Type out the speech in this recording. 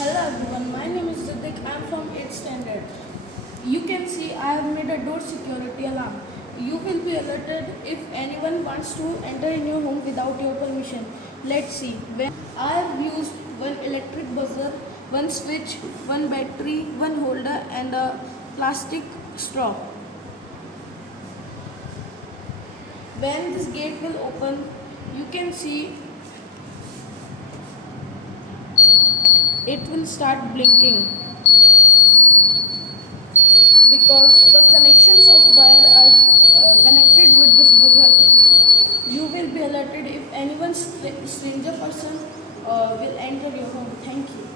Hello everyone, my name is Ritik. I am from 8th standard. You can see I have made a door security alarm. You will be alerted if anyone wants to enter in your home without your permission. Let's see. I have used one electric buzzer, one switch, one battery, one holder and a plastic straw. When this gate will open, you can see it will start blinking because the connections of wire are connected with this buzzer. You will be alerted if anyone stranger person will enter your home. Thank you.